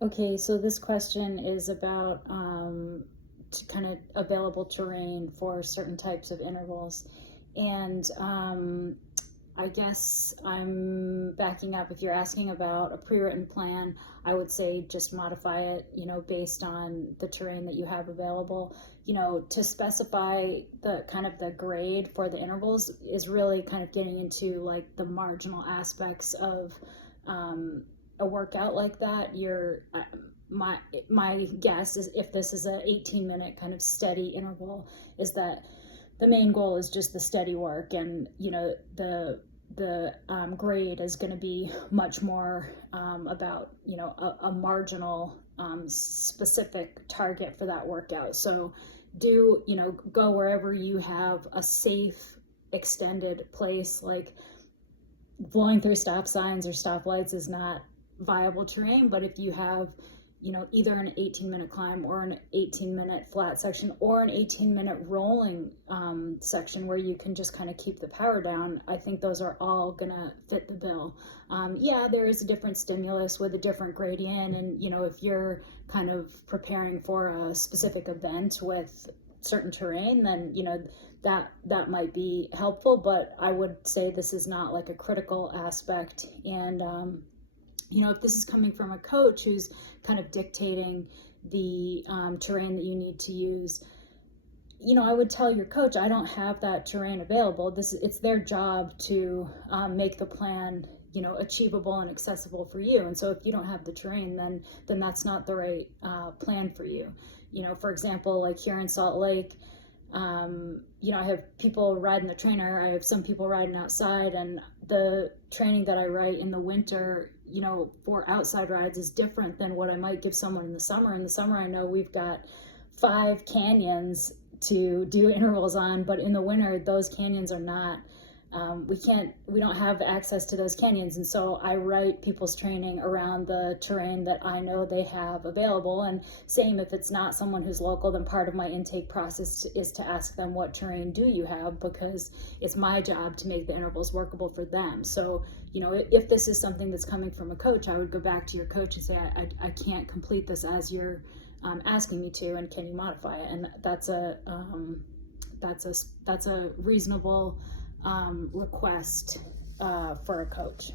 Okay, so this question is about kind of available terrain for certain types of intervals. And I guess I'm backing up. If you're asking about a pre-written plan, I would say just modify it, based on the terrain that you have available. To specify the kind of the grade for the intervals is really kind of getting into like the marginal aspects of a workout like that. My guess is, if this is a 18-minute kind of steady interval, is that the main goal is just the steady work, and the grade is going to be much more about a marginal specific target for that workout. So go wherever you have a safe extended place. Like blowing through stop signs or stoplights is not viable terrain, but if you have either an 18-minute climb or an 18-minute flat section or an 18-minute rolling section where you can just kind of keep the power down, I think those are all gonna fit the bill. Yeah, there is a different stimulus with a different gradient, and if you're kind of preparing for a specific event with certain terrain, then that might be helpful, but I would say this is not like a critical aspect. And if this is coming from a coach who's kind of dictating the terrain that you need to use, I would tell your coach, I don't have that terrain available. It's their job to make the plan, achievable and accessible for you. And so if you don't have the terrain, then that's not the right plan for you. For example, like here in Salt Lake, I have people riding the trainer. I have some people riding outside, and the training that I write in the winter, for outside rides is different than what I might give someone in the summer. In the summer, I know we've got 5 canyons to do intervals on, but in the winter, those canyons are not, we don't have access to those canyons. And so I write people's training around the terrain that I know they have available. And same, if it's not someone who's local, then part of my intake process is to ask them, what terrain do you have? Because it's my job to make the intervals workable for them. So, if this is something that's coming from a coach, I would go back to your coach and say, I can't complete this as you're asking me to, and can you modify it? And that's a reasonable request for a coach.